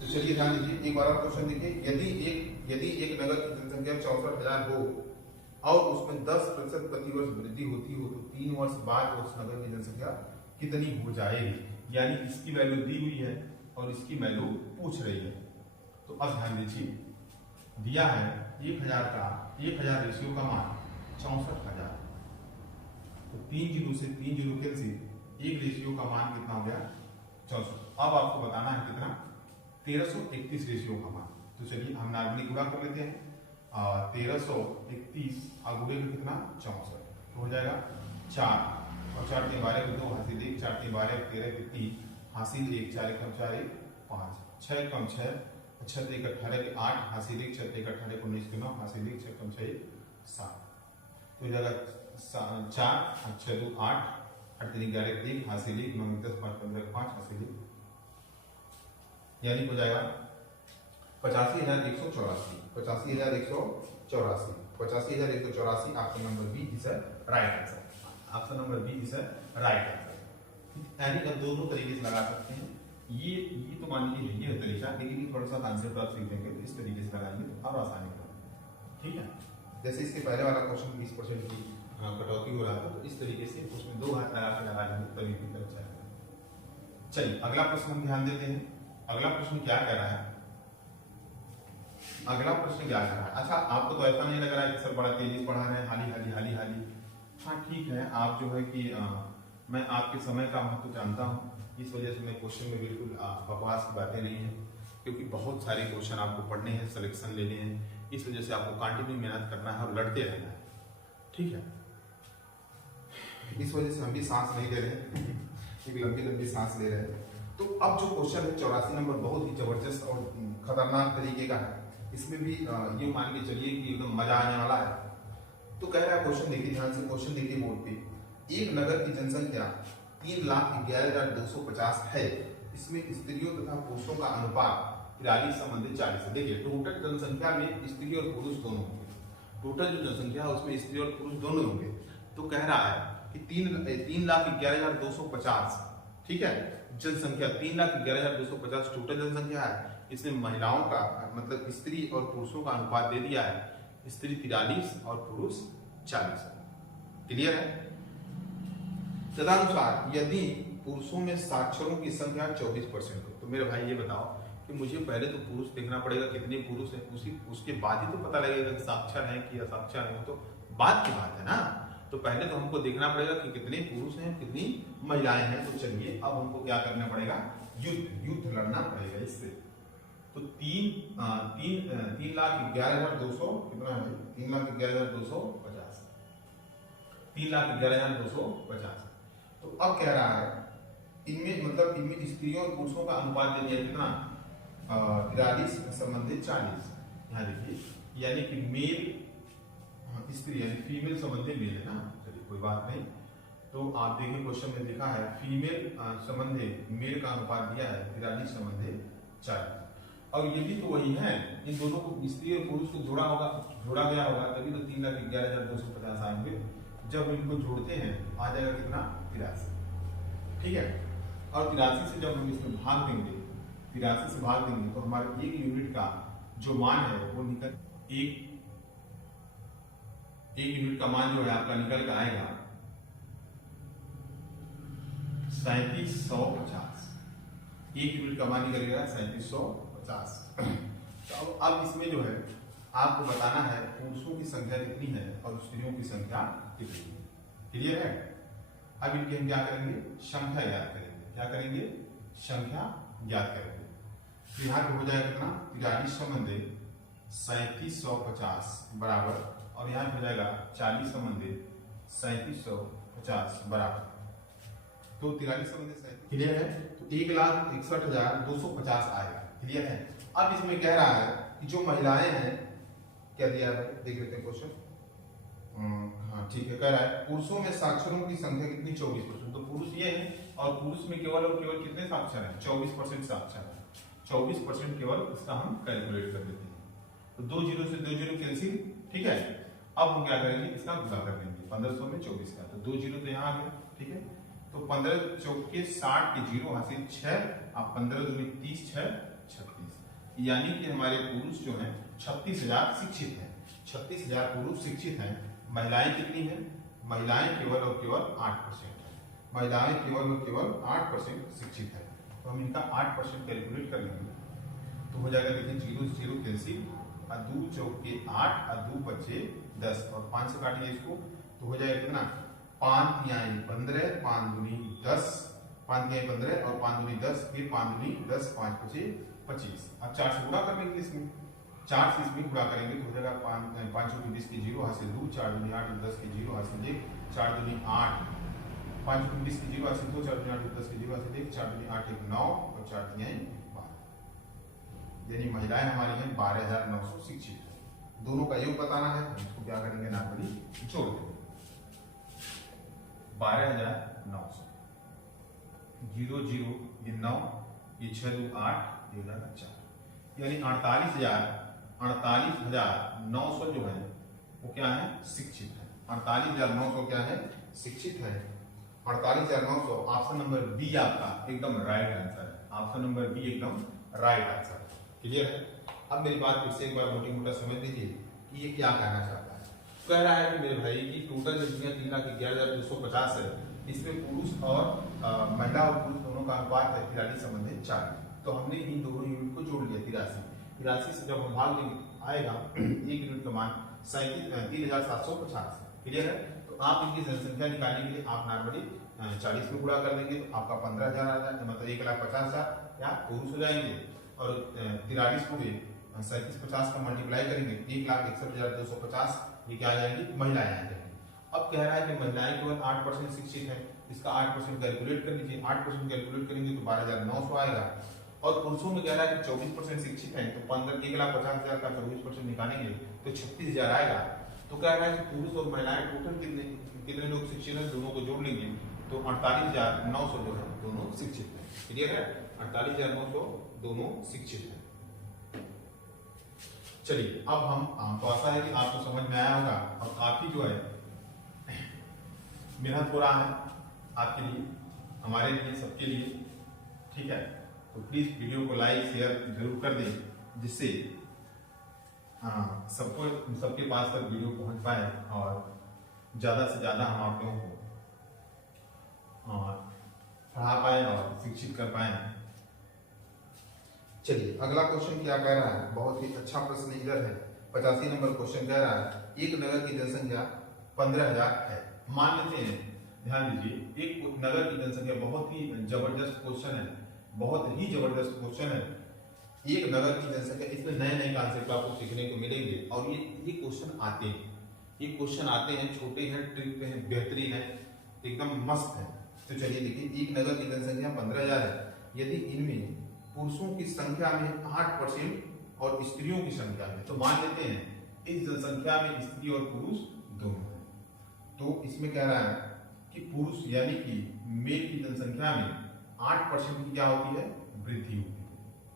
तो चलिए ध्यान दीजिए, एक बार और क्वेश्चन देखिए। यदि एक नगर की जनसंख्या 64,000 हो और उसमें 10% प्रतिवर्ष वृद्धि होती हो तो 3 वर्ष बाद उस नगर की जनसंख्या कितनी हो जाएगी। यानी इसकी वैल्यू दी हुई है और इसकी वैल्यू पूछ रही है। तो अब ध्यान दीजिए, दिया है 1000 का 1000 रेशियो का मान 64,000, तो 3 जीरो से 3 जीरो कैंसिल, एक रेशियो का मान कितना हो गया 64। अब आपको बताना है कितना 1331 रेशियो का मान। तो चलिए हम नार्मली गुणा कर लेते हैं, 1331 गुणे में कितना 64, तो हो जाएगा 4 और 4 3 12 2 हासिल 1, 4 3 12 13 3 हासिल 1, 4 1 4 1 5, 6 कम 6 6 1 18 8 हासिल 1, 6 1 18 19 9 हासिल 1, 6 कम 6 7, तो हो जाएगा 4 6 2 8 8 3 11 1 हासिल 1 9 10 5 15 5 हासिल 1, यानी हो जाएगा 85,184 85,184 85,184। Option number B is right answer. Option number B is right answer. यानी कि दोनों तरीके से लगा सकते हैं। ये तो मान लीजिए ये तरीका, लेकिन ये थोड़ा सा कॉन्सेप्ट आप सीख लेंगे तो इस तरीके से लगाएंगे तो और आसानी होगा। ठीक है, जैसे इसके पहले वाला क्वेश्चन 20% की कटौती हो रहा था, तो इस तरीके से उसमें 2 हाथ लगा के लगा लेंगे तभी भी कर जाएगा। चलिए अगला प्रश्न हम ध्यान देते हैं। अगला प्रश्न क्या कह रहा है, अगला प्रश्न क्या कह रहा है। अच्छा, आपको तो ऐसा नहीं लग रहा है कि सर बड़ा तेजी से पढ़ा रहे हैं, हाली। हाँ ठीक है, आप जो है कि मैं आपके समय का महत्व जानता हूँ, इस वजह से मैं क्वेश्चन में बिल्कुल बकवास की बातें नहीं है, क्योंकि बहुत सारे क्वेश्चन आपको पढ़ने हैं, सिलेक्शन लेने हैं, इस वजह से आपको कंटिन्यू मेहनत करना है और लड़ते रहना है। ठीक है, इस वजह से हम भी सांस नहीं ले रहे एक लंबी सांस ले रहे हैं। तो अब जो क्वेश्चन है 84 नंबर, बहुत ही जबरदस्त और खतरनाक तरीके का है। इसमें भी ये मान के चलिए कि एकदम मजा आने वाला है। तो कह रहा है, क्वेश्चन देखिए ध्यान से, क्वेश्चन देखिए बोर्ड पे। एक नगर की जनसंख्या 3,11,250 है, इसमें स्त्रियों तथा पुरुषों का अनुपात 43:40 है। देखिए टोटल जनसंख्या में स्त्री और पुरुष दोनों होंगे, टोटल जो जनसंख्या है उसमें स्त्री और पुरुष दोनों होंगे। तो कह रहा है कि 3,11,250, ठीक है, जनसंख्या 3,11,250 टोटल जनसंख्या है। इसमें महिलाओं का मतलब स्त्री और पुरुषों का अनुपात दे दिया है, स्त्री 43 और पुरुष 40। क्लियर है। तदनुसार यदि पुरुषों में साक्षरों की संख्या 24% हो, तो मेरे भाई ये बताओ कि मुझे पहले तो पुरुष देखना पड़ेगा कितने पुरुष हैं, उसके बाद ही तो पता लगेगा कि साक्षर है कि असाक्षर है, तो बाद की बात है ना। तो पहले तो हमको देखना पड़ेगा कि कितने पुरुष हैं कितनी महिलाएं हैं। तो चलिए अब हमको क्या करना पड़ेगा, युद्ध लड़ना पड़ेगा इससे। तो 3,11,200 कितना है, 3,11,250 3,11,250। तो अब कह रहा है इनमें मतलब इनमें स्त्रियों और पुरुषों का अनुपात दे दिया कितना 43 संबंधित 40। यहाँ देखिए, यानी कि मेल स्त्री यानी फीमेल संबंधित मेल है ना। चलिए कोई बात नहीं। तो आप देखिए क्वेश्चन में लिखा है फीमेल संबंधित मेल का अनुपात दिया है 43 संबंधित 40। और ये भी तो वही है, इन दोनों को स्त्री और पुरुष को जोड़ा गया होगा, तभी तो 3,11,250 आएंगे। जब इनको जोड़ते हैं आ जाएगा कितना 83, ठीक है। और 83 से जब हम इसमें भाग देंगे, 83 से भाग देंगे तो हमारे एक यूनिट का जो मान है वो निकल एक यूनिट का मान जो है आपका निकल कर आएगा 3750। एक यूनिट का मान निकलेगा 3750। तो अब इसमें जो है आपको बताना है पुरुषों की संख्या कितनी है और स्त्रियों की संख्या कितनी है। क्लियर है। अब इनके हम क्या करेंगे, संख्या ज्ञात करेंगे। क्या करेंगे, संख्या ज्ञात करेंगे। तो यहाँ पे हो जाएगा कितना 43 संबंधे 3750 बराबर, और यहाँ पे हो जाएगा 40 संबंधे 3750 बराबर। तो 43 संबंधे, क्लियर है। तो 1,61,250 आएगा। क्लियर है। अब इसमें कह रहा है कि जो महिलाएं हैं, क्या दिया है देख लेते हैं क्वेश्चन। हाँ ठीक है। कह रहा है पुरुषों में साक्षरों की संख्या कितनी 24%। तो पुरुष ये है और पुरुष में केवल और केवल कितने साक्षर हैं 24% साक्षर है। 24% केवल इसका हम कैलकुलेट कर लेते हैं। तो 2 जीरो से 2 जीरो कैंसिल, ठीक है। अब हम क्या करेंगे, इसका गुणा कर देंगे 1500 में 24 का। तो 2 जीरो तो यहाँ आ गए, ठीक है। तो 15 चौके 60 के जीरो हासिल 6, अब 15 दूनी 30, 6 36, यानी कि हमारे पुरुष जो हैं 36,000 शिक्षित हैं। 36,000 पुरुष शिक्षित हैं। महिलाएं कितनी हैं, महिलाएं केवल और केवल 8% है। महिलाएं केवल और केवल 8% शिक्षित है। तो हम इनका 8% कैलकुलेट कर लेंगे। तो हो जाएगा, देखिए 0 से 0 कैंसिल, 2 चौके 8, 2 बचे 10, और 5 से काटिए इसको तो हो जाएगा कितना 5 तिहाई 15, 5 दूनी 10, 5 तिहाई 15 और 5 दूनी 10, फिर 5 दूनी 10, 5 बचे 25। अब 4 से गुणा कर लेंगे इसमें, 4 से इसमें गुणा करेंगे तो हो जाएगा 5 चौके 20 के 0 हासिल 2, 4 दूनी 8, 10 के 0 हासिल 1, 4 दूनी 8, 5 चौके 20 के 0 हासिल 2, 4 दूनी 8, 10 के 0 हासिल 1, 4 दूनी 8, 1 9 और 4 तिहाई 12। यानी महिलाएं हमारी हैं 12,900 शिक्षित है। दोनों का योग बताना है, इसको क्या करेंगे नॉर्मली जोड़ देंगे। 12,900 0 0 ये 9, ये 6 2 8, ये हो जाएगा 4, यानी 48,900 जो है वो क्या है शिक्षित है। 48,900 क्या है शिक्षित है। 48,900 ऑप्शन नंबर बी आपका एकदम राइट आंसर है। ऑप्शन नंबर बी एकदम राइट आंसर है। क्लियर है। अब मेरी बात फिर से एक बार मोटी मोटा समझ लीजिए कि ये क्या कहना चाहता है। कह रहा है कि मेरे भाई की टोटल जनसंख्या 3,11,250 है। इसमें पुरुष और महिला और पुरुष दोनों का अनुपात है 43 संबंधित 4। तो हमने इन दोनों यूनिट को जोड़ लिया 83 से जब हम भाग देंगे आएगा एक यूनिट का मान 3,750। क्लियर है। तो आप इनकी जनसंख्या निकालने के लिए आप नॉर्मली 40 में गुणा कर देंगे तो आपका 15,000 आ जाए, मतलब 1,50,000 या पुरुष हो जाएंगे, और 43 को 3750 का मल्टीप्लाई करेंगे 1,61,250, ये क्या आ जाएंगी महिलाएं आ जाएंगी। अब कह रहा है कि महिलाएं केवल 8% शिक्षित है, इसका 8% कैलकुलेट कर लीजिए। 8% कैलकुलेट करेंगे तो 12,900 आएगा। और पुरुषों में कह रहा है कि 24% शिक्षित है, तो 1,50,000 का 24% निकालेंगे तो 36,000 आएगा। तो कह रहा है कि पुरुष और महिलाएं टोटल कितने लोग शिक्षित हैं, दोनों को जोड़ लेंगे तो 48,900 जो है दोनों शिक्षित है। क्लियर है। 48,900 दोनों शिक्षित है। चलिए अब हम तो आशा है कि आपको समझ में आया होगा और काफी जो है मेहनत हो रहा है आपके लिए, हमारे लिए, सबके लिए। ठीक है। तो प्लीज वीडियो को लाइक शेयर जरूर कर दें, जिससे सबके पास तक वीडियो पहुंच पाए और ज्यादा से ज्यादा हम आप लोगों को पढ़ा पाए और शिक्षित कर पाए। चलिए अगला क्वेश्चन क्या कह रहा है, बहुत ही अच्छा प्रश्न इधर है। 85 नंबर क्वेश्चन कह रहा है एक नगर की जनसंख्या 15,000 है। मान लेते हैं, ध्यान दीजिए, एक नगर की जनसंख्या बहुत ही जबरदस्त क्वेश्चन है, बहुत ही जबरदस्त क्वेश्चन है। एक नगर की जनसंख्या, इसमें नए नए कॉन्सेप्ट आपको सीखने को मिलेंगे और ये क्वेश्चन आते हैं, ये क्वेश्चन आते हैं, छोटे हैं, ट्रिक पे हैं, बेहतरीन है, एकदम मस्त है। तो चलिए देखिए, एक नगर की जनसंख्या 15,000 है। यदि इनमें पुरुषों की संख्या में 8% और स्त्रियों की संख्या में, तो मान लेते हैं इस जनसंख्या में स्त्री और पुरुष दोनों हैं। तो इसमें कह रहा है कि पुरुष यानी कि मेल की जनसंख्या में 8% की क्या होती है वृद्धि होती है।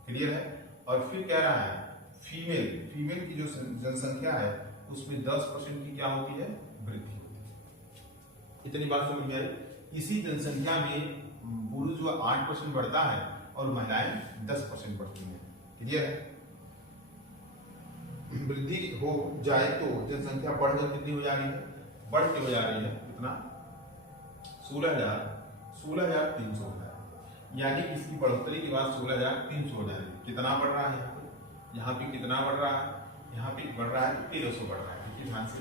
क्लियर है। और फिर कह रहा है फीमेल की जो जनसंख्या है उसमें 10% की क्या होती है वृद्धि होती है। इतनी बात समझ में आई। इसी जनसंख्या में पुरुष जो 8% बढ़ता है और महिलाएं 10% बढ़ती हैं। क्लियर है? वृद्धि हो जाए तो जनसंख्या बढ़कर कितनी हो जा रही है? बढ़ के हो जा रही है कितना? 16,300 हो जा रही है। यानी इसकी बढ़ोतरी के बाद 16,300 हो जा रही है। कितना बढ़ रहा है? यहाँ पे कितना बढ़ रहा है? यहाँ पे बढ़ रहा है 1300 बढ़ रहा है। ध्यान से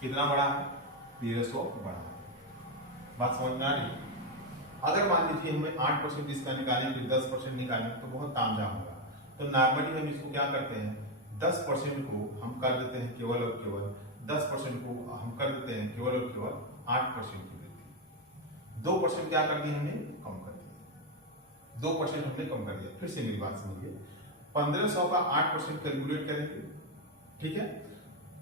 कितना बढ़ा है? 1300 बढ़ा है। बात समझ में आ रही है? अगर मान लीजिए हमें 8% इसका निकालें फिर 10% निकालें तो बहुत तामझाम होगा। तो नॉर्मली हम इसको क्या करते हैं, 10% को हम कर देते हैं केवल और केवल 10% को हम कर देते हैं केवल और केवल 8% की वृद्धि। 2% क्या कर दिया हमने? कम कर दिया। 2% हमने कम कर दिया। फिर से मेरी बात समझिए, 1500 का 8% कैलकुलेट करेंगे, ठीक है?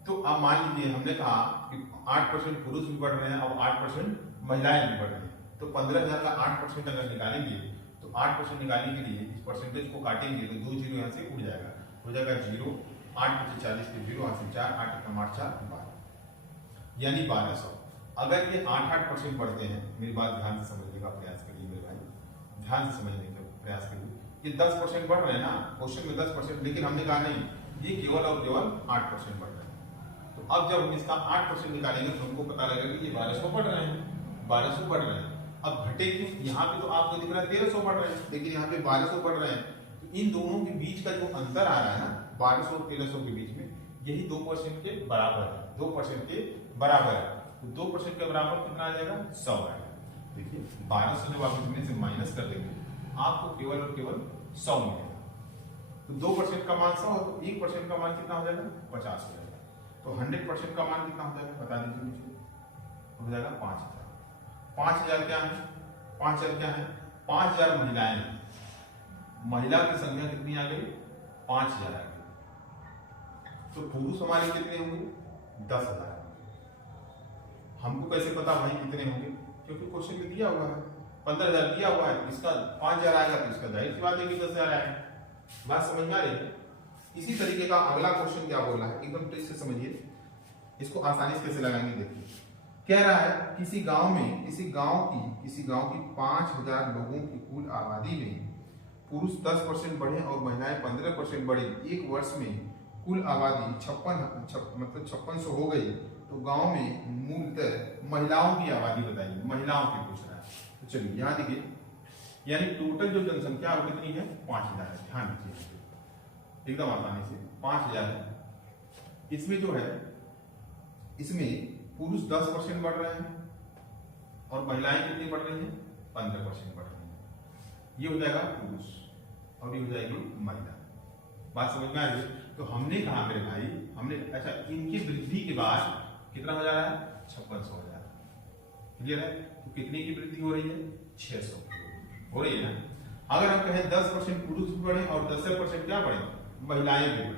तो अब मान लीजिए हमने कहा कि 8% पुरुष भी बढ़ रहे हैं और 8% महिलाएं भी बढ़ रही हैं। तो 15,000 का 8% अगर निकालेंगे तो 8% निकालने के लिए इस परसेंटेज को काटेंगे तो 2 जीरो यहाँ से उड़ जाएगा, हो जाएगा 0, 8 × 40 के 0, 8 से 4, 8 × 8 4 12, यानी 1200। अगर ये 8% बढ़ते हैं, मेरी बात ध्यान से समझने का प्रयास करिए मेरे भाई, ध्यान से समझने का प्रयास करिए। ये 10% बढ़ रहे हैं ना, क्वेश्चन में 10%, लेकिन हमने कहा नहीं, ये केवल और केवल 8% बढ़ रहे हैं। तो अब जब हम इसका 8% निकालेंगे तो हमको पता लगेगा कि ये 1200 बढ़ रहे हैं, 1200 बढ़ रहे हैं। अब घटे क्यों? यहाँ पे तो आपको दिख रहा है 1300 बढ़ रहे हैं, लेकिन यहाँ पे 1200 बढ़ रहे हैं। तो इन दोनों के बीच का जो अंतर आ रहा है ना, 1200 और 1300 के बीच में, यही 2% के बराबर है। 2% के बराबर है। तो 2% के बराबर कितना आ जाएगा? 100 आएगा। देखिए 1200 जब आप इसमें से माइनस कर देंगे आपको केवल और केवल 100 मिलेगा। तो 2% का मान 100 तो 1% का मान कितना हो जाएगा? 50 हो जाएगा। तो 100% का मान कितना हो जाएगा? बता दीजिए मुझे। हो जाएगा 5000। 5000 क्या है? 5000 क्या है? 5000 महिलाएं हैं। महिला की संख्या कितनी आ गई? 5000 आ गई। तो पुरुष हमारे कितने होंगे? 10,000। हमको कैसे पता भाई कितने होंगे? क्योंकि क्वेश्चन में दिया हुआ है 15,000 दिया हुआ है, इसका 5000 आएगा तो इसका जाहिर सी बात है कि 10,000 आएगा। बात समझ में आ रही है? इसी तरीके का अगला क्वेश्चन क्या बोल रहा है, एकदम ठीक से समझिए, इसको आसानी से कैसे लगाएंगे। देखिए कह रहा है किसी गांव की 5000 लोगों की कुल आबादी में पुरुष 10% बढ़े और महिलाएं 15% बढ़े, एक वर्ष में कुल आबादी 5600 हो गई, तो गांव में मूलतः महिलाओं की आबादी बताइए। महिलाओं की पूछ रहा है। तो चलिए यहाँ देखिए, यानी टोटल जो जनसंख्या वो कितनी है? 5000 है। ध्यान रखिए एकदम आसानी से 5000 है। इसमें जो है, इसमें पुरुष 10% बढ़ रहे हैं और महिलाएं कितनी बढ़ रही हैं? 15% बढ़ रही हैं। ये हो जाएगा पुरुष और ये हो जाएगी महिला। बात समझ में आ रही है? तो हमने कहा मेरे भाई, हमने अच्छा इनकी वृद्धि के बाद कितना हो जा रहा है? 5600 हो जा रहा है। क्लियर है? तो कितने की वृद्धि हो रही है? 600 हो रही है ना। अगर हम कहें 10% पुरुष बढ़े और 10% क्या बढ़े? महिलाएं भी बढ़े।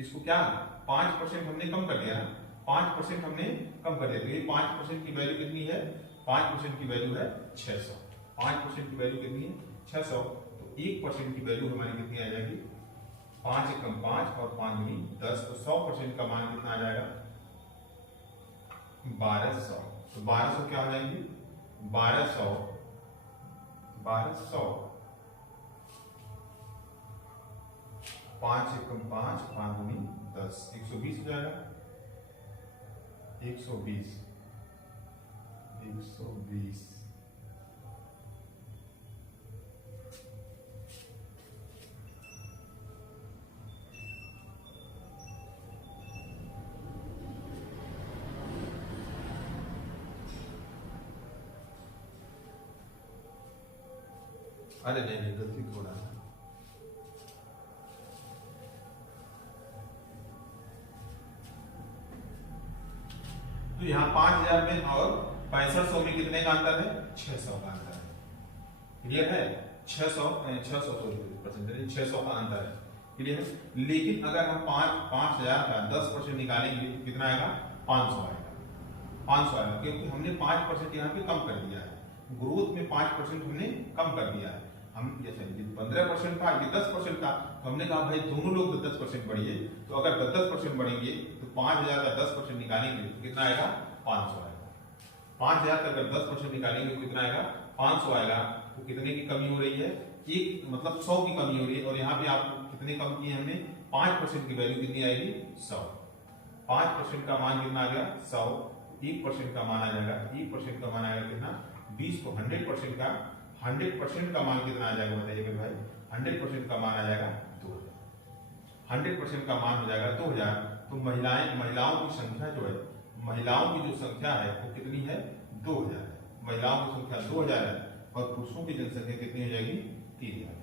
इसको क्या 5% हमने कम कर दिया ना, 5% हमने कम कर दिया। तो ये 5% की वैल्यू कितनी है? 5% की वैल्यू है 600। 5% की वैल्यू कितनी है? 600। तो 1% की वैल्यू हमारी कितनी आ जाएगी? 5 × 5 और 5 × 10। तो 100% का मान कितना आ जाएगा? 1200। तो 1200 क्या हो जाएंगे? 1200 5 × 5 5 × 10 120 हो जाएगा। 120 अरे नहीं गलती थोड़ा है। तो यहाँ 5000 में और 6500 में कितने का अंतर है? 600 का अंतर है। क्लियर है? 600 का अंतर है। क्लियर है? लेकिन अगर हम 5000 का 10% निकालेंगे तो कितना आएगा? 500 आएगा। 500 आएगा क्योंकि हमने 5% यहाँ पे कम कर दिया है। ग्रोथ में 5% हमने कम कर दिया है। हम जैसे 15% था, ये 10% था, तो हमने कहा भाई दोनों लोग 10% बढ़िए। तो अगर 10% बढ़ेंगे तो 5000 का 10% निकालेंगे तो कितना आएगा? 500 आएगा। 5000 का अगर 10% निकालेंगे तो कितना आएगा, 500 आएगा। तो कितने की कमी हो रही है, एक मतलब 100 की कमी हो रही है। और यहाँ पे आप कितने कम किए हमने, 5% की वैल्यू कितनी आएगी, 100। 5% का मान कितना आ गया, 100। 1% का मान आ जाएगा, 1% का मान आएगा कितना, 20 को 100% का 100% का मान कितना आ जाएगा बताइए भाई, 100% का मान आ जाएगा 2000। 100% का मान हो जाएगा 2000। तो महिलाओं की संख्या जो है, महिलाओं की जो संख्या है वो कितनी है, 2000 है। महिलाओं की संख्या 2000 है और पुरुषों की जनसंख्या कितनी हो जाएगी, 3000।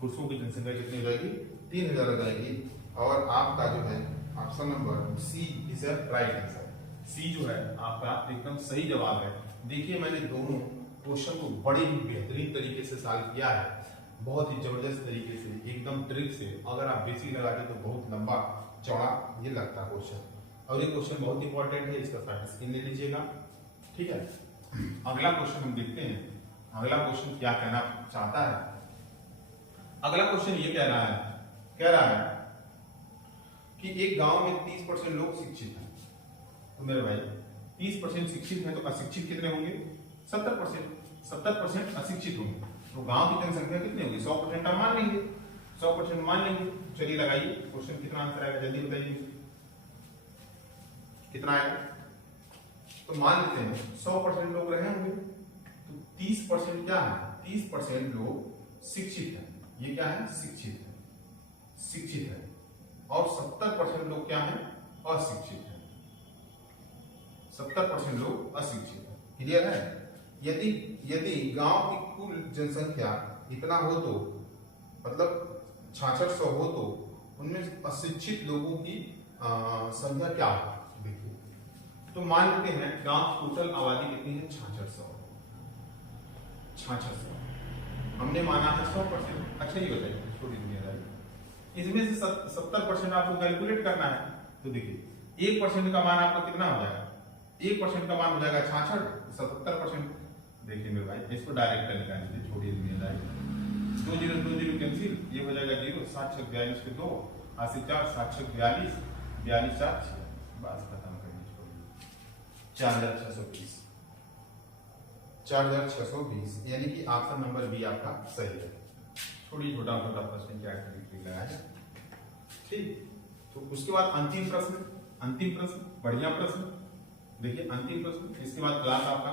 पुरुषों की जनसंख्या कितनी हो जाएगी, 3000 हो जाएगी। और आपका जो है option number C is right answer. C जो है आपका एकदम सही जवाब है। देखिए मैंने दोनों क्वेश्चन को बड़े ही बेहतरीन तरीके से सॉल्व किया है, बहुत ही जबरदस्त तरीके से, एकदम ट्रिक से। अगर आप बेसिक लगाते तो बहुत लंबा चौड़ा ये लगता क्वेश्चन। और ये क्वेश्चन बहुत इंपॉर्टेंट है, इसका फाइनल स्क्रीन ले लीजिएगा, ठीक है। अगला क्वेश्चन हम देखते हैं, अगला क्वेश्चन क्या कहना चाहता है। अगला क्वेश्चन ये कह रहा है कि एक गांव में 30% लोग शिक्षित हैं। तो मेरे भाई 30% शिक्षित हैं तो अशिक्षित कितने होंगे, 70%। 70% अशिक्षित होंगे तो गांव की जनसंख्या कितनी होगी, 100% आप मान लेंगे, 100% मान लेंगे। चलिए लगाइए क्वेश्चन, कितना आंसर आएगा जल्दी बताइए, कितना आएगा। तो मान लेते हैं 100% लोग रहे होंगे, तो 30% क्या है, 30% लोग शिक्षित हैं। ये क्या है, शिक्षित है। और 70% लोग क्या है, अशिक्षित है। 70% लोग अशिक्षित है। क्लियर है। यदि गांव की कुल जनसंख्या इतना हो तो मतलब 6600 हो तो उनमें अशिक्षित लोगों की संख्या क्या है। देखिए तो मान लेते हैं गांव की टोटल आबादी कितनी है, 6600। हमने माना है 100%। अच्छा ये बताइए छोटी दुनिया, इसमें से 70% आपको कैलकुलेट करना है। तो देखिए 1% का मान आपका कितना हो जाएगा, 1% का मान हो जाएगा 66, 70%। देखिए मेरे भाई इसको डायरेक्ट निकाल लीजिए, छोड़िए दुनियादारी। 2 0 2 0 कैंसिल, ये हो जाएगा 0। 7 6 42 के 2, 8 से 4, 7 6 42, 42 7 6, बस खत्म करनी छोड़िए। 4620, 4620 यानी कि ऑप्शन नंबर बी आपका सही है। थोड़ी छोटा प्रश्न क्या लगाया, ठीक। तो उसके बाद अंतिम प्रश्न, बढ़िया प्रश्न। देखिए अंतिम प्रश्न, इसके बाद क्लास आपका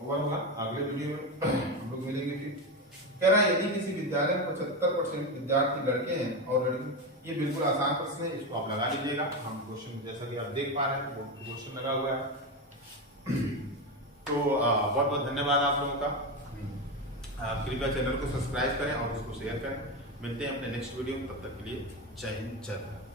ओवर होगा। अगले वीडियो में हम लोग मिलेंगे। फिर कह रहा है यदि किसी विद्यालय में 75% विद्यार्थी लड़के हैं और लड़की, ये बिल्कुल आसान प्रश्न है, इसको आप लगा लीजिएगा। हम क्वेश्चन जैसा कि आप देख पा रहे हैं क्वेश्चन लगा हुआ है। तो बहुत बहुत धन्यवाद आप लोगों का। कृपया चैनल को सब्सक्राइब करें और उसको शेयर करें। मिलते हैं अपने नेक्स्ट वीडियो में, तब तक के लिए जय हिंद, जय भारत।